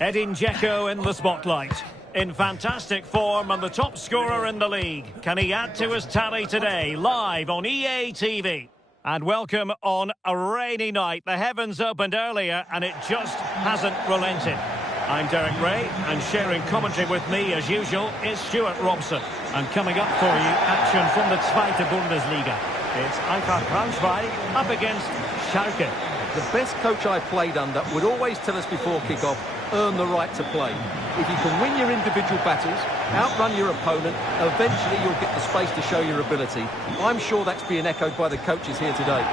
Edin Dzeko in the spotlight. In fantastic form and the top scorer in the league. Can he add to his tally today? Live on EA TV. And welcome on a rainy night. The heavens opened earlier and it just hasn't relented. I'm Derek Ray, and sharing commentary with me as usual is Stuart Robson. And coming up for you, action from the Zweite Bundesliga. It's echipa+meciuri up against Schalke. The best coach I played under would always tell us before kick-off, earn the right to play. If you can win your individual battles, outrun your opponent, eventually you'll get the space to show your ability. I'm sure that's being echoed by the coaches here today.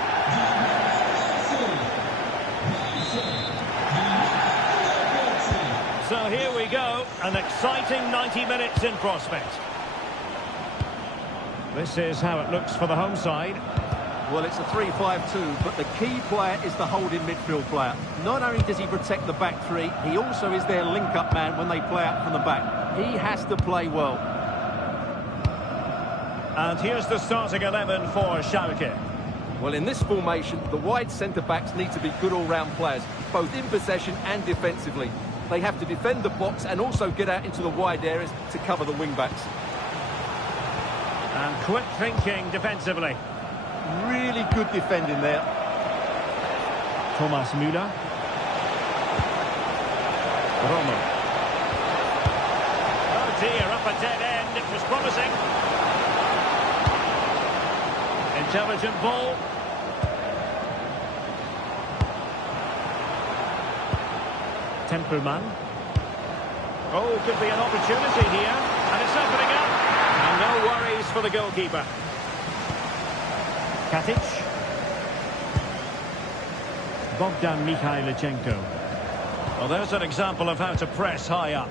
So here we go, an exciting 90 minutes in prospect. This is how it looks for the home side. Well, it's a 3-5-2, but the key player is the holding midfield player. Not only does he protect the back three, he also is their link-up man when they play out from the back. He has to play well. And here's the starting 11 for Schalke. Well, in this formation, the wide centre-backs need to be good all-round players, both in possession and defensively. They have to defend the box and also get out into the wide areas to cover the wing-backs. And quick thinking defensively. Really good defending there. Thomas Müller. Romo. Oh dear, up a dead end. It was promising. Intelligent ball. Tempelmann. Oh, could be an opportunity here. And it's opening up. And no worries for the goalkeeper. Katic. Bogdan Mikhailichenko. Well, there's an example of how to press high up.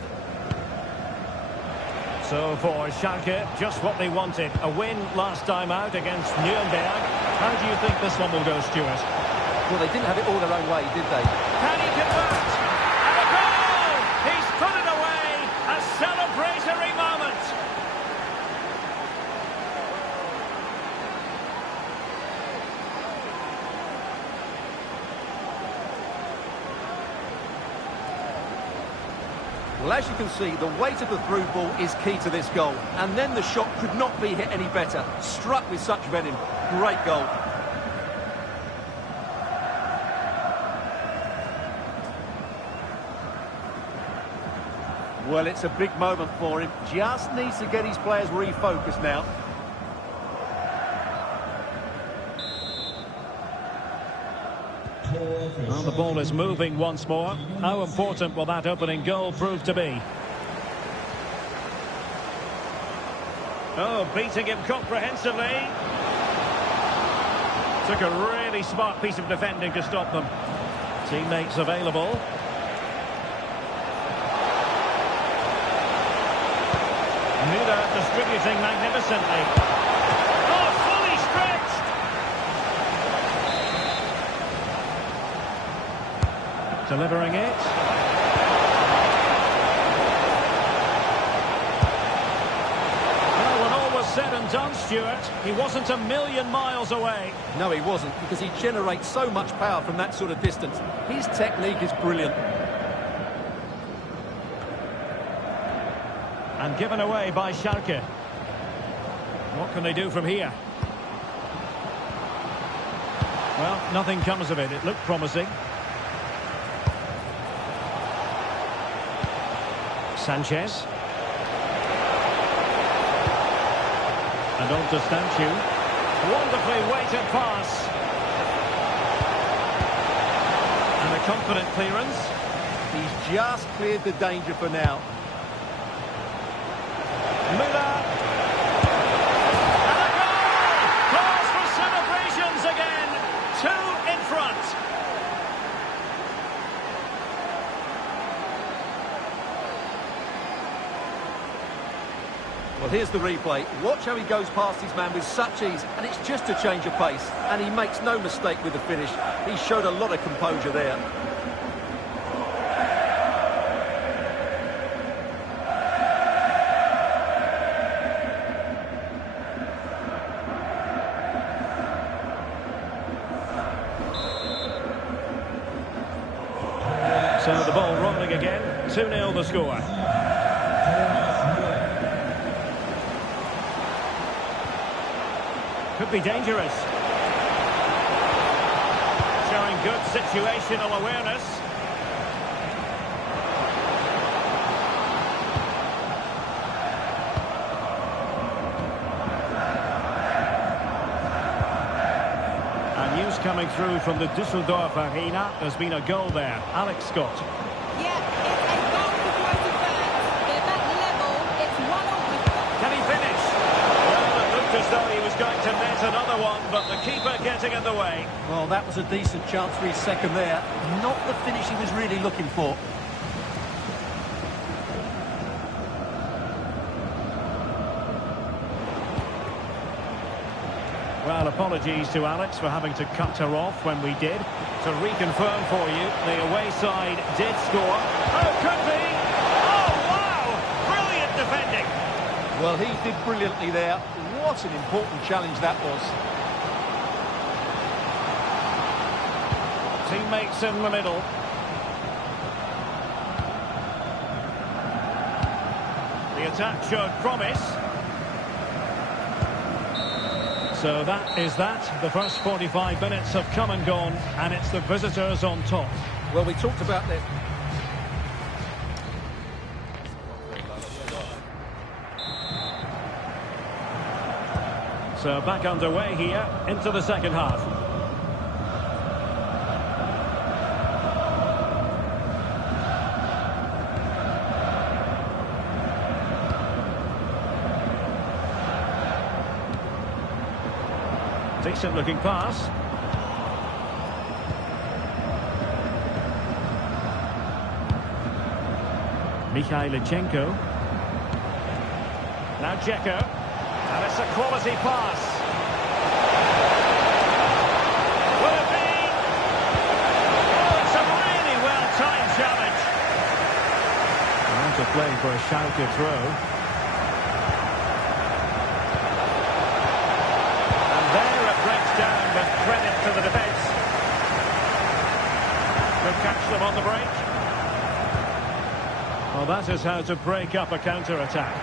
So for Schalke, just what they wanted. A win last time out against Nuremberg. How do you think this one will go, Stuart? Well, they didn't have it all their own way, did they? Can he convert? And a goal! He's put it away! A celebratory moment! Well, as you can see, the weight of the through ball is key to this goal. And then the shot could not be hit any better. Struck with such venom. Great goal. Well, it's a big moment for him. Just needs to get his players refocused now. Well, the ball is moving once more. How important will that opening goal prove to be? Oh, beating him comprehensively. Took a really smart piece of defending to stop them. Teammates available. Müller distributing magnificently. Oh, fully stretched! Delivering it. Well, when all was said and done, Stuart, he wasn't a million miles away. No, he wasn't, because he generates so much power from that sort of distance. His technique is brilliant. And given away by Schalke. What can they do from here? Well, nothing comes of it. It looked promising. Sanchez. And on to Stanchu. Wonderfully weighted pass. And a confident clearance. He's just cleared the danger for now. Müller. And a goal! Cause for celebrations again. 2 in front. Well, here's the replay. Watch how he goes past his man with such ease, and it's just a change of pace. And he makes no mistake with the finish. He showed a lot of composure there. So the ball rolling again. 2-0 the score. Could be dangerous. Showing good situational awareness. And news coming through from the Düsseldorf Arena. There's been a goal there. Alex Scott. Yeah, it's a goal for Crystal fans. They're back level. It's 1-1. Can he finish? Well, it looked as though he was going to net another one, but the keeper getting in the way. Well, that was a decent chance for his second there. Not the finish he was really looking for. Well, apologies to Alex for having to cut her off when we did. To reconfirm for you, the away side did score. Oh, could be! Oh, wow! Brilliant defending! Well, he did brilliantly there. What an important challenge that was. Teammates in the middle. The attack showed promise. So that is that. The first 45 minutes have come and gone, and it's the visitors on top. Well, we talked about that. So back underway here into the second half. Decent looking pass. Mikhailichenko. Now Dzeko. And it's a quality pass. Will it be? Oh, it's a really well-timed challenge. Now to play for a Schalke throw. Down, but credit to the defence. Could catch them on the break. Well, that is how to break up a counter-attack.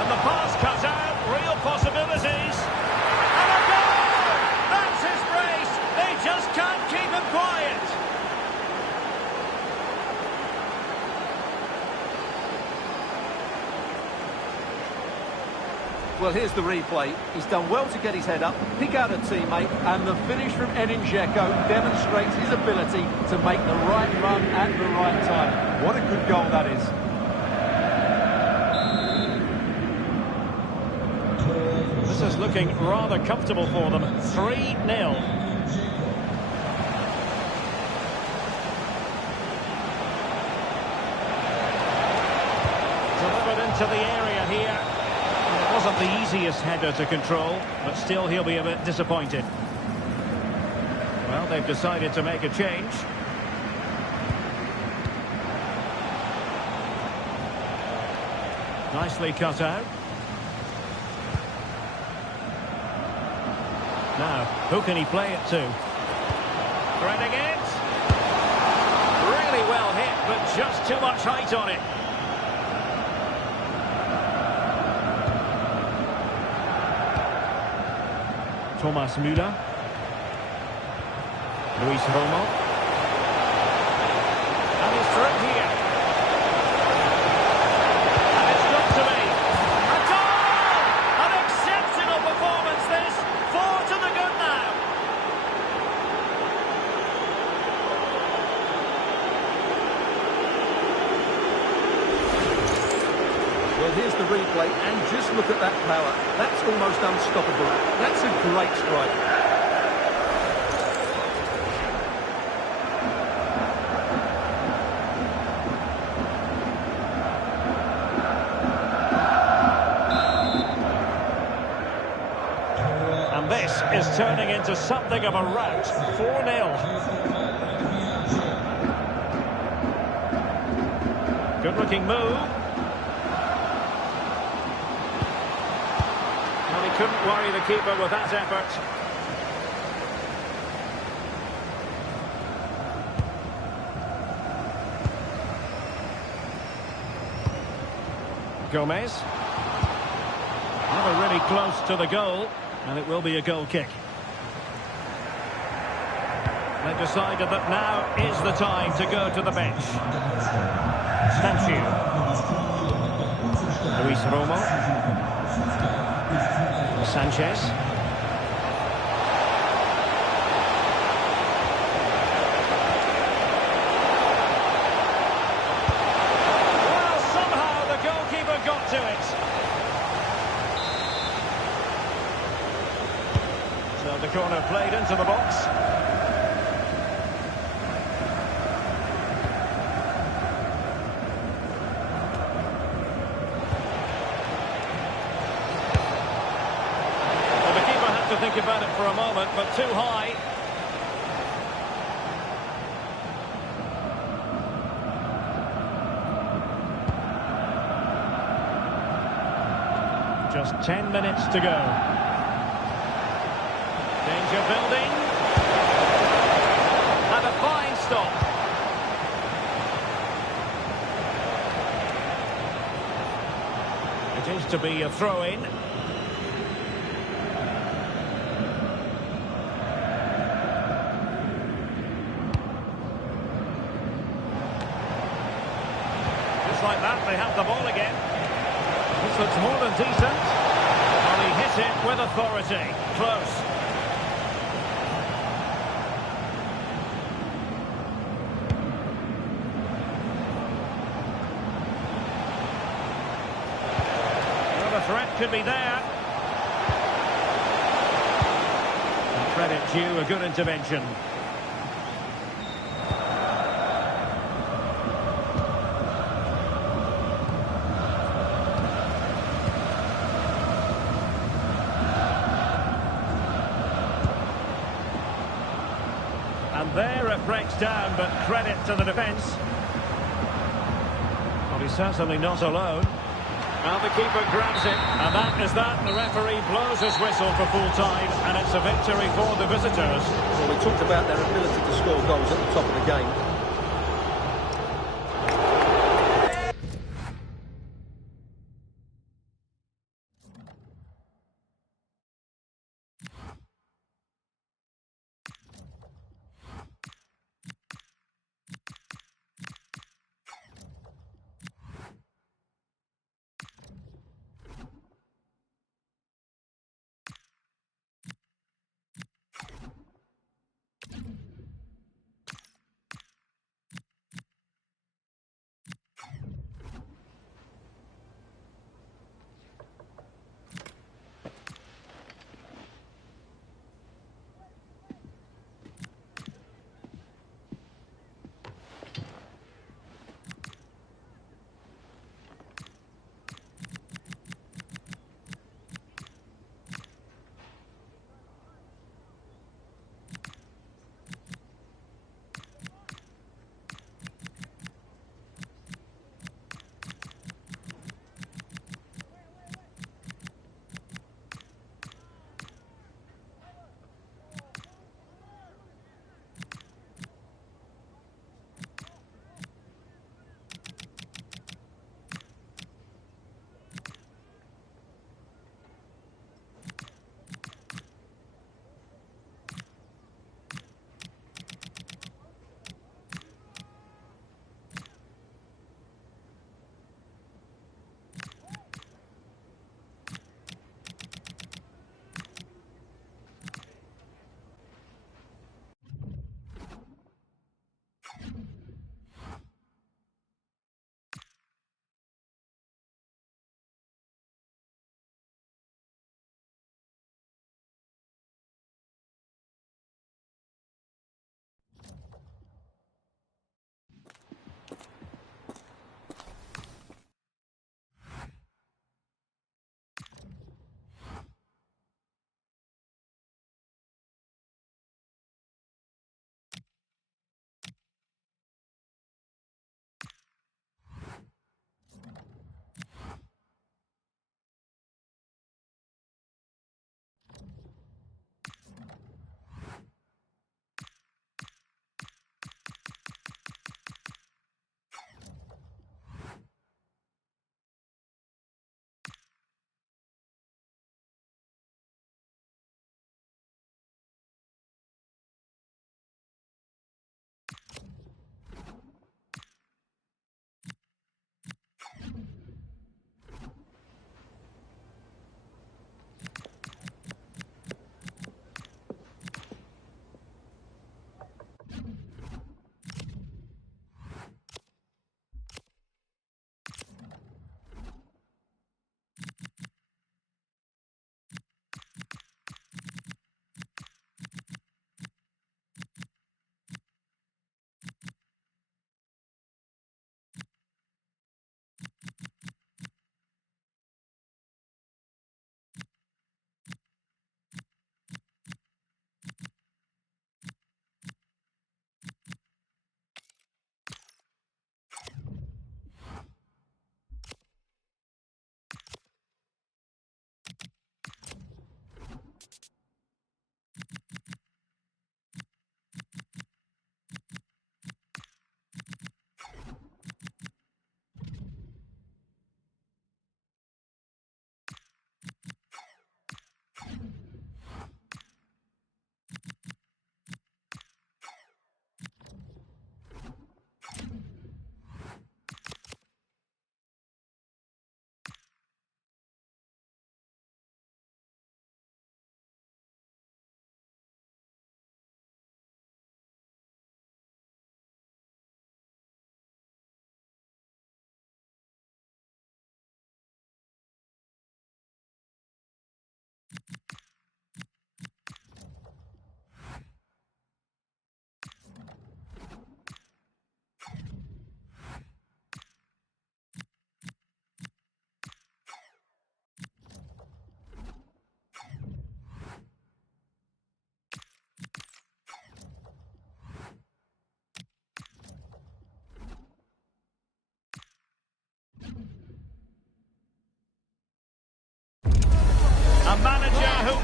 And the pass cut out, real possibilities. And a goal! That's his brace. They just can't keep him quiet. Well, here's the replay. He's done well to get his head up, pick out a teammate, and the finish from Dzeko demonstrates his ability to make the right run at the right time. What a good goal that is. This is looking rather comfortable for them. 3-0. Delivered into the area here. Wasn't the easiest header to control, but still he'll be a bit disappointed. Well, they've decided to make a change. Nicely cut out. Now, who can he play it to? Threading it. Really well hit, but just too much height on it. Thomas Müller. Luis Romo. And he's through here. And it's got to be. A goal! An exceptional performance this. 4 to the good now. Well, here's the replay, and just look at that power. That's almost unstoppable. That's a great strike. And this is turning into something of a rout. 4-0. Good-looking move. couldn't worry the keeper with that effort. Gomez. Never really close to the goal, and it will be a goal kick. They've decided that now is the time to go to the bench. Stanchu. Luis Romo. Sanchez. Well, somehow the goalkeeper got to it. So the corner played into the box. Think about it for a moment, but too high. Just 10 minutes to go. Danger building. And a fine stop. It is to be a throw-in. Like that, they have the ball again. This looks more than decent. And he hit it with authority. Close. Well, the threat could be there. And credit due, a good intervention. And there it breaks down, but credit to the defence. Well, he's certainly not alone. Well, the keeper grabs it, and that is that. The referee blows his whistle for full time, and it's a victory for the visitors. Well, we talked about their ability to score goals at the top of the game.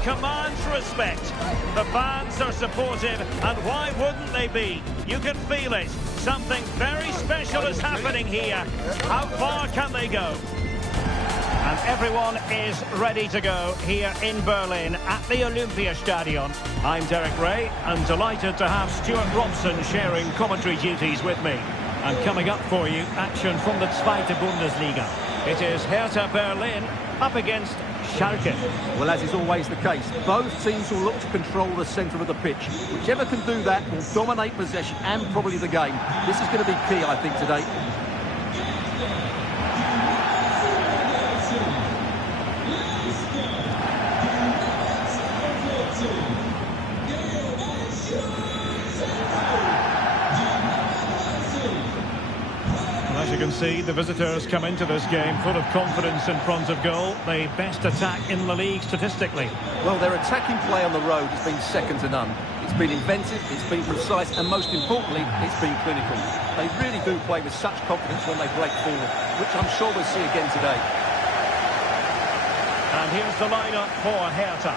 commands respect. The fans are supportive, and why wouldn't they be? You can feel it. Something very special is happening here. How far can they go? And everyone is ready to go here in Berlin at the Olympiastadion. I'm Derek Ray, and delighted to have Stuart Robson sharing commentary duties with me. And coming up for you, action from the Zweite Bundesliga. It is Hertha Berlin up against Schalke. Well, as is always the case, both teams will look to control the centre of the pitch. Whichever can do that will dominate possession and probably the game. This is going to be key, I think, today. As you can see, the visitors come into this game full of confidence in front of goal. The best attack in the league statistically. Well, their attacking play on the road has been second to none. It's been inventive, it's been precise, and most importantly, it's been clinical. They really do play with such confidence when they break forward, which I'm sure we'll see again today. And here's the lineup for Hertha.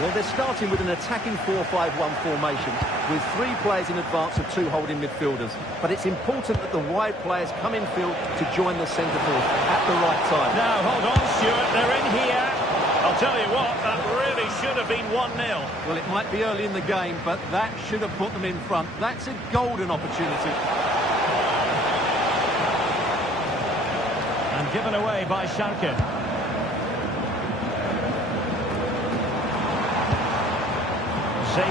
Well, they're starting with an attacking 4-5-1 formation with 3 players in advance of 2 holding midfielders. But it's important that the wide players come in field to join the centre forward at the right time. Now, hold on, Stuart. They're in here. I'll tell you what, that really should have been 1-0. Well, it might be early in the game, but that should have put them in front. That's a golden opportunity. And given away by Schalke. Zefe.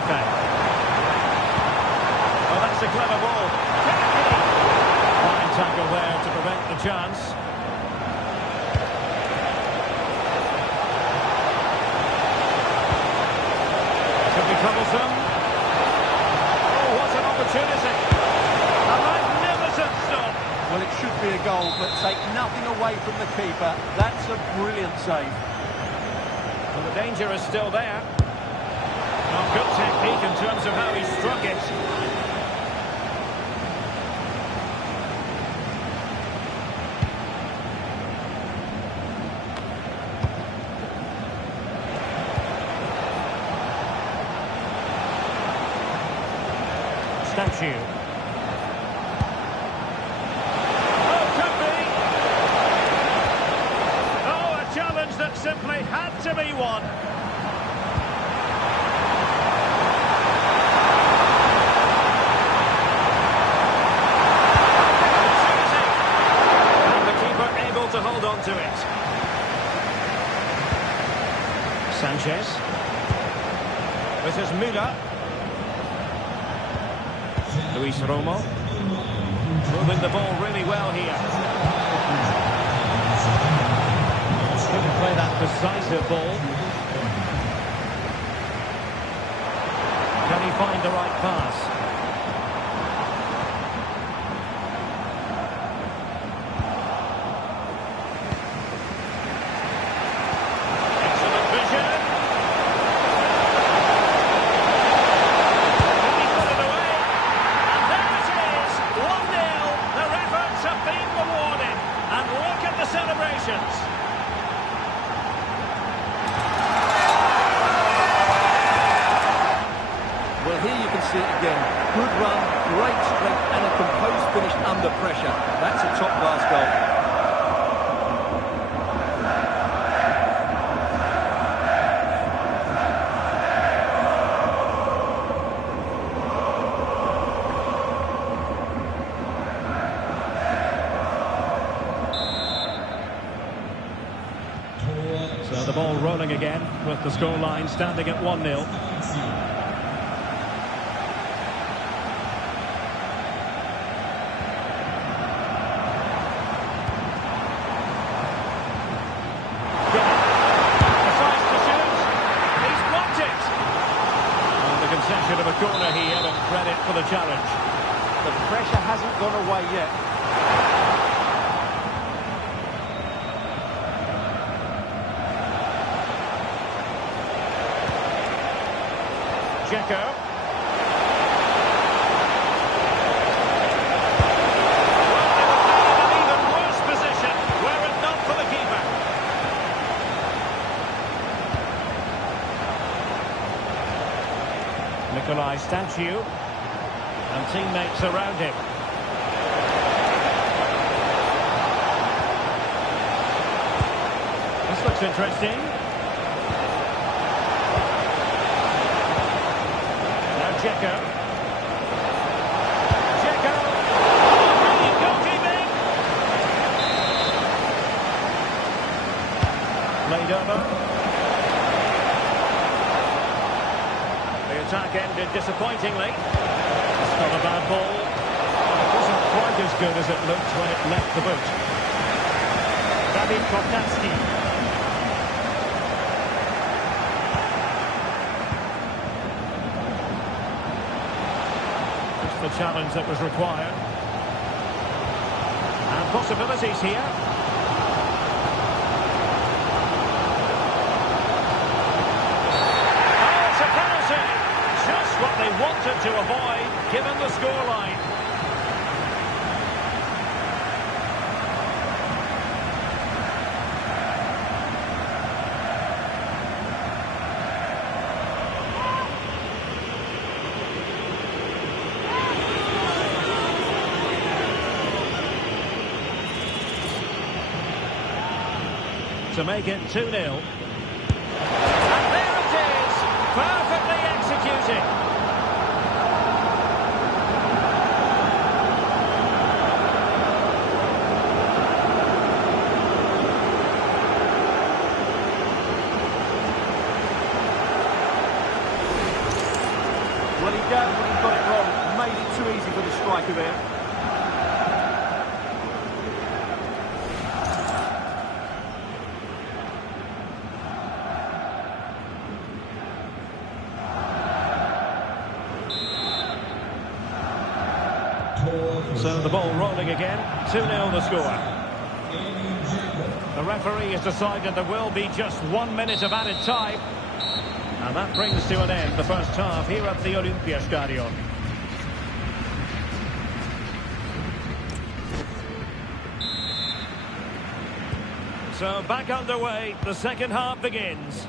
Oh, that's a clever ball. Fine tackle there to prevent the chance. Could be troublesome. Oh, what an opportunity. A magnificent stop. Well, it should be a goal, but take nothing away from the keeper. That's a brilliant save. Well, the danger is still there. Well, good technique in terms of how he struck it. Statue. Oh, could be. Oh, a challenge that simply had to be won. To hold on to it. Sanchez. This is Müller. Luis Romo. Moving the ball really well here. Couldn't play that decisive ball. Can he find the right pass? Well, here you can see it again. Good run, great strength, and a composed finish under pressure. That's a top-class goal. So the ball rolling again with the scoreline standing at 1-0. Concession of a corner here, but credit for the challenge. The pressure hasn't gone away yet. Dzeko. An even worse position were it not for the keeper. by Statue. And teammates around him. This looks interesting. Now Dzeko. Dzeko. Brilliant goalkeeping. Played over. The attack ended disappointingly. It's not a bad ball. It wasn't quite as good as it looked when it left the boot. Echipa+meciuri. Just the challenge that was required. And possibilities here. Oh, it's a penalty! Just what they wanted to avoid, given the scoreline. To make it 2-0. And there it is! Perfectly executed. Well, he doubted when he got it wrong. Made it too easy for the striker there. So the ball rolling again, 2-0 the score. The referee has decided there will be just 1 minute of added time. And that brings to an end the first half here at the Olympiastadion. So back underway, the second half begins.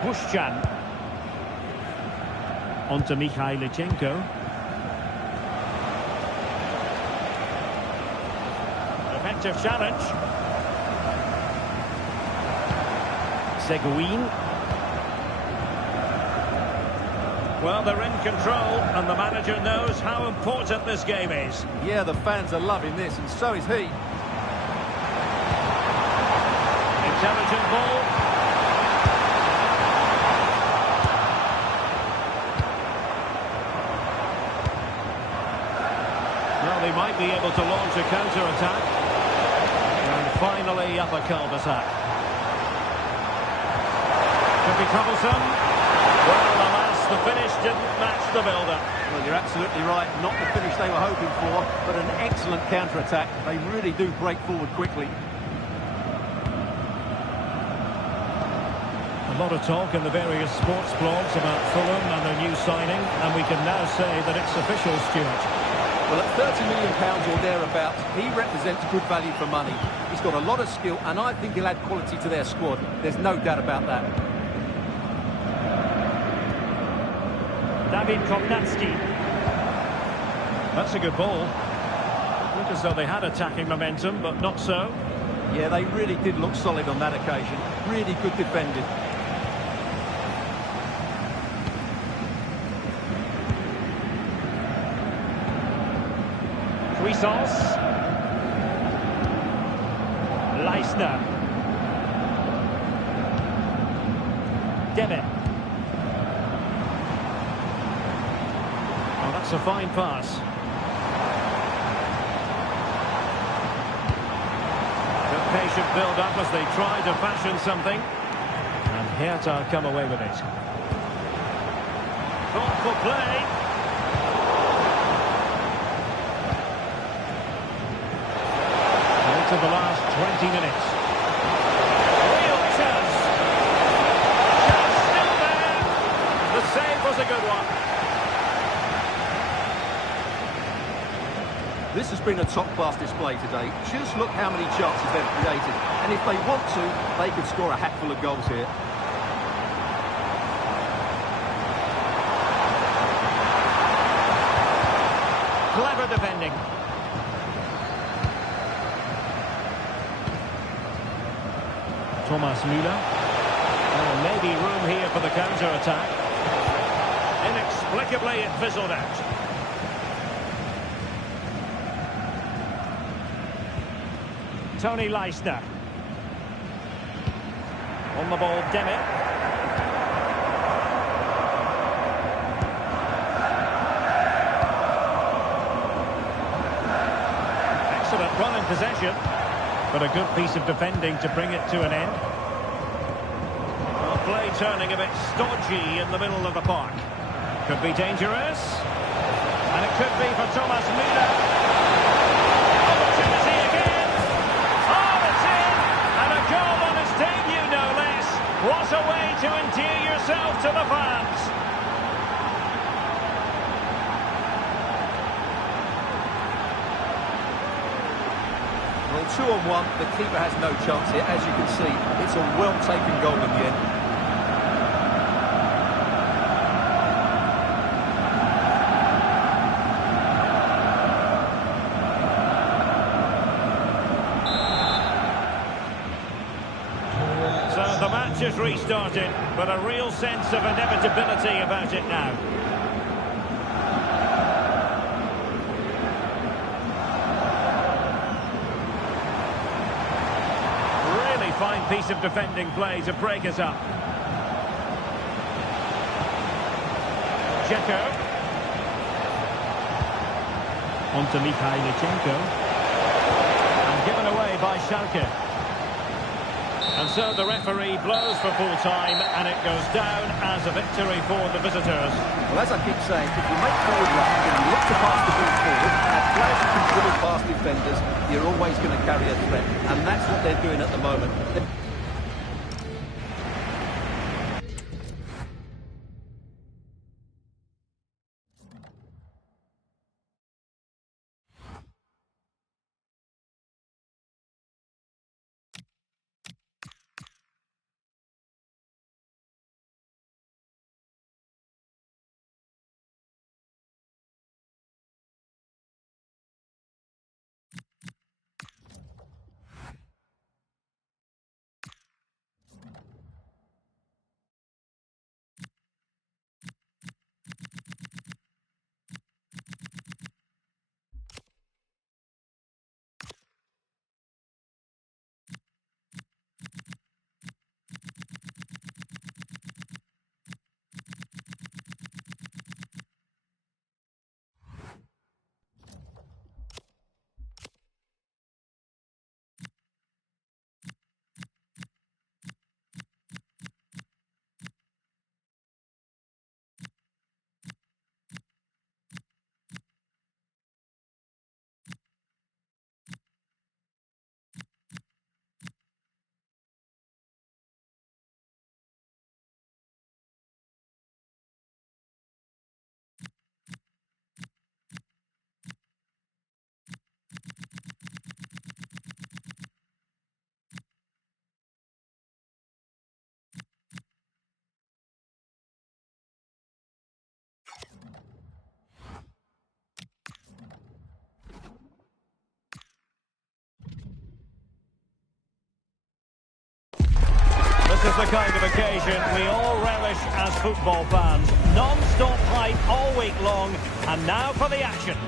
Puszchan. On to Mikhailichenko. Effective challenge. Seguin. Well, they're in control, and the manager knows how important this game is. Yeah, the fans are loving this, and so is he. Intelligent ball. They might be able to launch a counter-attack. And finally up a cul-de-sac. Could be troublesome. Well, alas, the finish didn't match the build-up. Well, you're absolutely right. Not the finish they were hoping for, but an excellent counter-attack. They really do break forward quickly. A lot of talk in the various sports blogs about Fulham and their new signing, and we can now say that it's official, Stuart. Well, at £30 million or thereabouts, he represents good value for money. He's got a lot of skill, and I think he'll add quality to their squad. There's no doubt about that. Echipa+meciuri. That's a good ball. Looked as though they had attacking momentum, but not so. Yeah, they really did look solid on that occasion. Really good defending. Puissance. Leistner. Bine. Oh, that's a fine pass. Good patient build-up as they try to fashion something. And Hertha come away with it. Thoughtful play. Of the last 20 minutes. Real chance. Chance still there. The save was a good one. This has been a top-class display today. Just look how many chances they've created. And if they want to, they could score a hatful of goals here. Clever defending. Thomas Müller. Oh, maybe room here for the counter-attack. Inexplicably, it fizzled out. Tony Leisner. On the ball, Demi. Excellent run in possession, but a good piece of defending to bring it to an end. Well, play turning a bit stodgy in the middle of the park. Could be dangerous. And it could be for Thomas Müller. Opportunity again. Oh, it's in. And a goal on his debut, no less. What a way to endear yourself to the fans. Well, 2-on-1, the keeper has no chance here. As you can see, it's a well-taken goal in the end. So the match has restarted, but a real sense of inevitability about it now. Fine piece of defending play to break us up. Dzeko. On to Mikhailchenko. And given away by Schalke. And so the referee blows for full time, and it goes down as a victory for the visitors. Well, as I keep saying, if you make forward runs and you look to pass the ball forward, as players who can dribble past defenders, you're always going to carry a threat. And that's what they're doing at the moment. This is the kind of occasion we all relish as football fans. Non-stop hype all week long, and now for the action.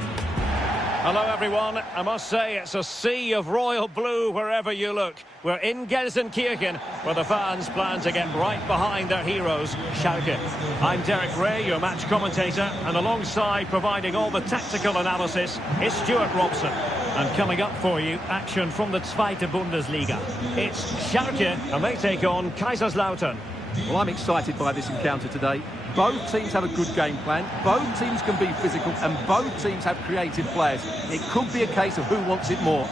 Hello everyone, I must say it's a sea of royal blue wherever you look. We're in Gelsenkirchen, where the fans plan to get right behind their heroes, Schalke. I'm Derek Ray, your match commentator, and alongside providing all the tactical analysis is Stuart Robson. And coming up for you, action from the Zweite Bundesliga. It's Schalke, and they take on Kaiserslautern. Well, I'm excited by this encounter today. Both teams have a good game plan, both teams can be physical, and both teams have creative players. It could be a case of who wants it more.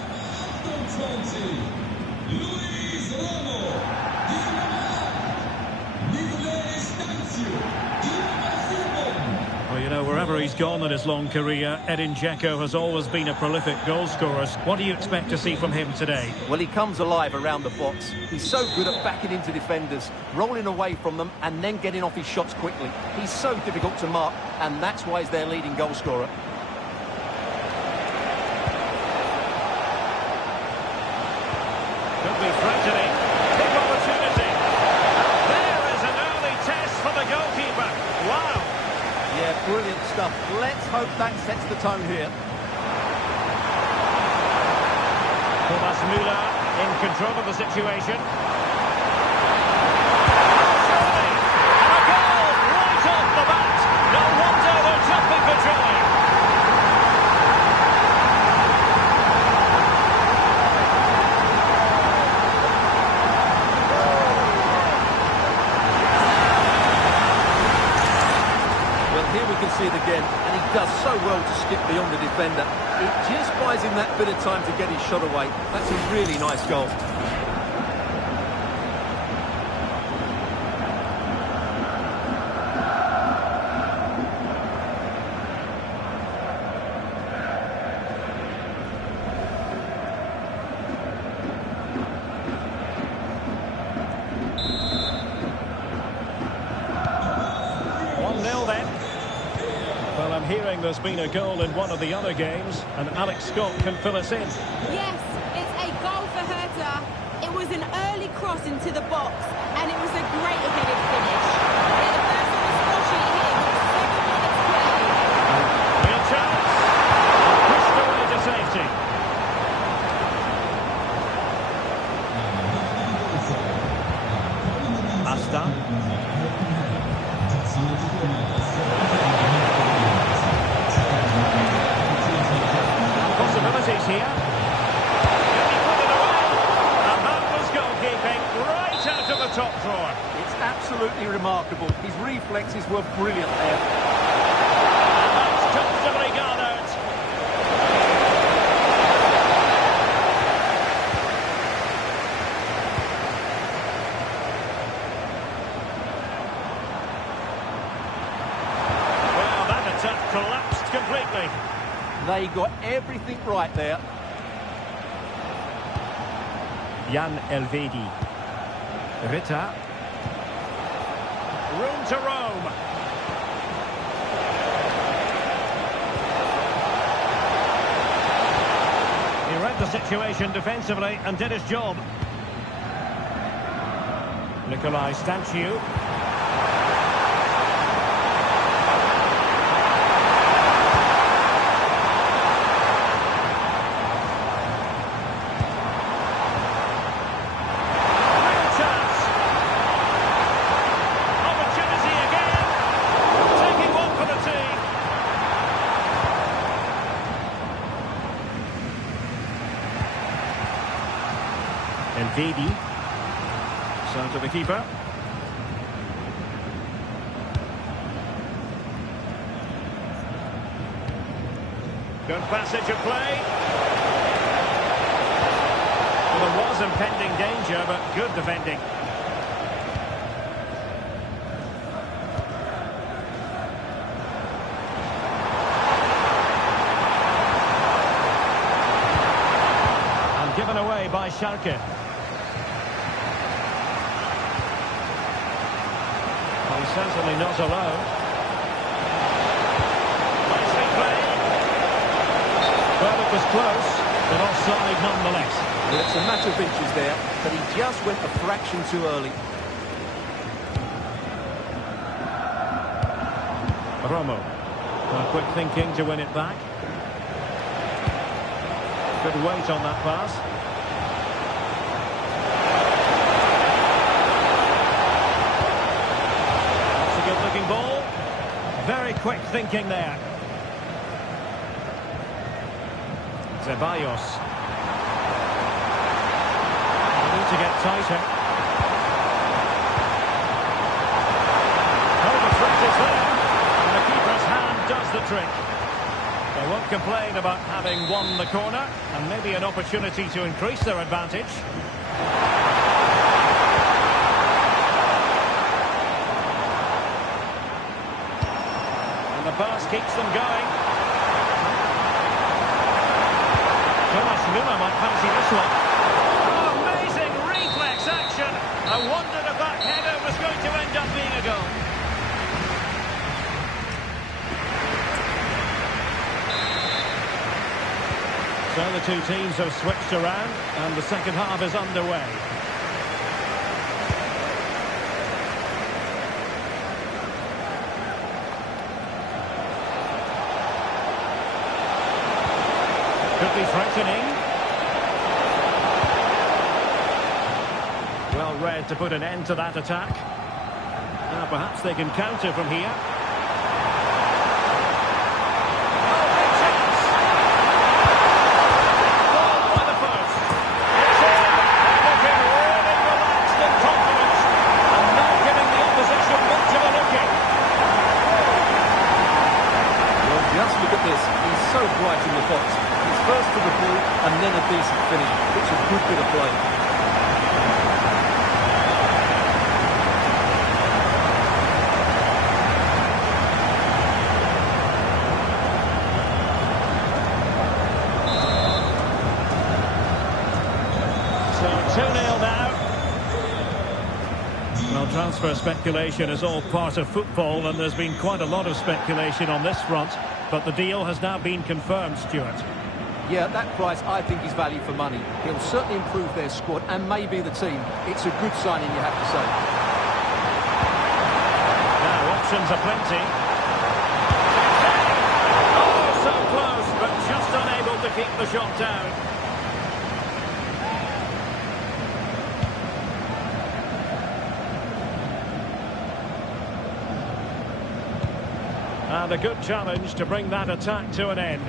Well, you know, wherever he's gone in his long career, Edin Dzeko has always been a prolific goal scorer. What do you expect to see from him today? Well, he comes alive around the box. He's so good at backing into defenders, rolling away from them and then getting off his shots quickly. He's so difficult to mark, and that's why he's their leading goal scorer. Could be threatening. Big opportunity. There is an early test for the goalkeeper. Wow. Yeah, brilliant stuff. Let's hope that sets the tone here. Thomas Müller in control of the situation. Surely. And a goal right off the bat. No wonder they're jumping for joy. Here we can see it again, and he does so well to skip beyond the defender. It just buys him that bit of time to get his shot away. That's a really nice goal. Well, I'm hearing there's been a goal in one of the other games, and Alex Scott can fill us in. Yes, it's a goal for Hertha. It was an early cross into the box, and it was a great-headed finish. They're the first on the score sheet here with 7 minutes played. Real chance. Pushed away to safety. Asta. Possibilities here. Can he put it away? And that was goalkeeping right out of the top drawer. It's absolutely remarkable. His reflexes were brilliant there. And that's comfortably garnered. Well, that attack collapsed completely. They got everything right there. Jan Elvedi. Ritter. Room to roam. He read the situation defensively and did his job. Nikolai Stanciu. Elvedi. So to the keeper. Good passage of play. Well, there was impending danger, but good defending. And given away by Schalke. He's certainly not alone. Nicely played. Well, it was close, but offside nonetheless. Well, it's a matter of inches there, but he just went a fraction too early. Romo. Well, quick thinking to win it back. Good weight on that pass. Good-looking ball. Very quick thinking there. Ceballos. They need to get tighter. Oh, the threat is there. And the keeper's hand does the trick. They won't complain about having won the corner, and maybe an opportunity to increase their advantage. pass keeps them going. Thomas Müller might fancy this one. Oh, amazing reflex action. I wondered if that header was going to end up being a goal. So the two teams have switched around and the second half is underway. Could be threatening. Well read to put an end to that attack. Now perhaps they can counter from here. So bright in the box. He's first to the ball and then a decent finish. It's a good bit of play. So 2-0 now. Well, transfer speculation is all part of football, and there's been quite a lot of speculation on this front. But the deal has now been confirmed, Stuart. Yeah, that price I think is value for money. He'll certainly improve their squad and maybe the team. It's a good signing, you have to say. Now, options are plenty. Oh, so close, but just unable to keep the shot down. And a good challenge to bring that attack to an end.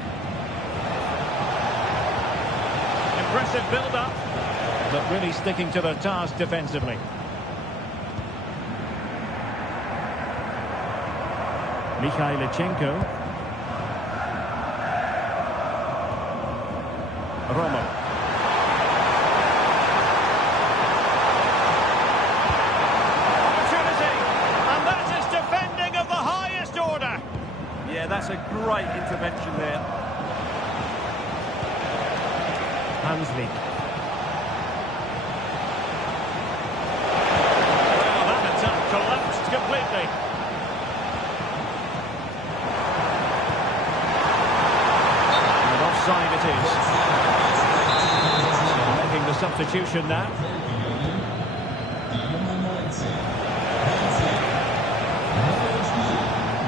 Impressive build-up, but really sticking to the task defensively. Mikhailichenko. Romo. Opportunity, and that is defending of the highest order. Yeah, that's a great intervention there. Hanslik. Well, that attack collapsed completely. And offside it is. So making the substitution now.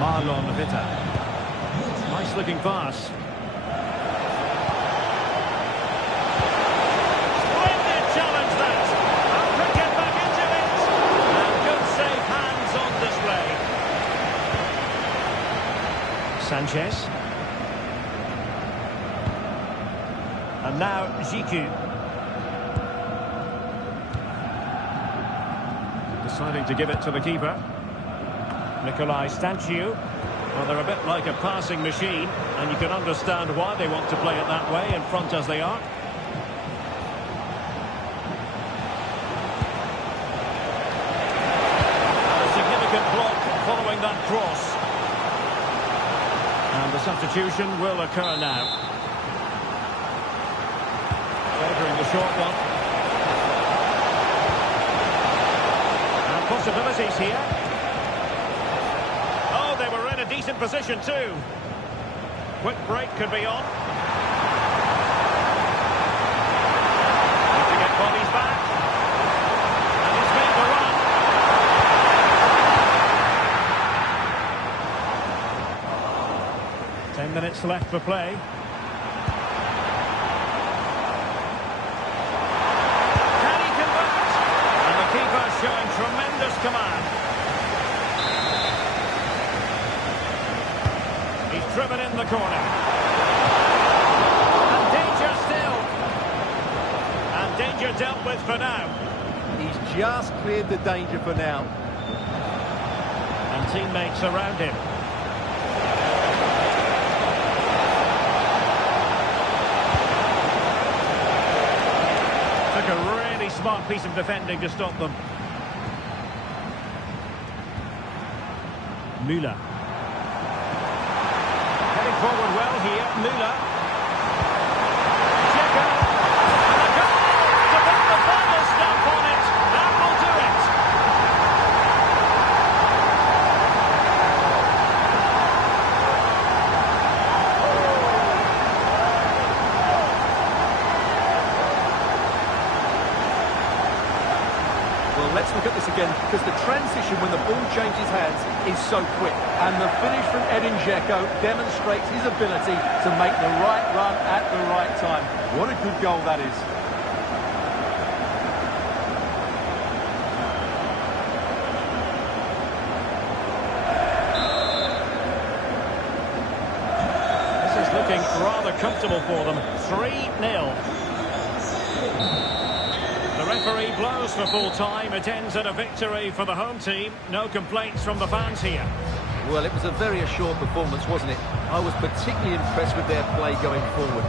Marlon Vita. Nice looking pass. Splendid challenge that. And cricket back into it. And good safe hands on display. Sanchez. And now Ziku. Deciding to give it to the keeper. Nikolai Stanciu. Well, they're a bit like a passing machine, and you can understand why they want to play it that way, in front as they are. A significant block following that cross. And the substitution will occur now. Favouring the short one. And possibilities here. They were in a decent position too. Quick break could be on. Need to get bodies back. And he's made the run. Ten minutes left for play. Can he convert? And the keeper showing tremendous command. Driven in the corner. And danger still. And danger dealt with for now. He's just cleared the danger for now. And teammates around him. Took a really smart piece of defending to stop them. forward well here, Müller. Dzeko. And a goal to put the final stamp on it. That will do it. Well, let's look at this again, because the transition when the ball changes hands is so quick. And the finish from Edin Dzeko demonstrates his ability to make the right run at the right time. What a good goal that is. This is looking rather comfortable for them. 3-0. The referee blows for full time. It ends at a victory for the home team. No complaints from the fans here. Well, it was a very assured performance, wasn't it? I was particularly impressed with their play going forward.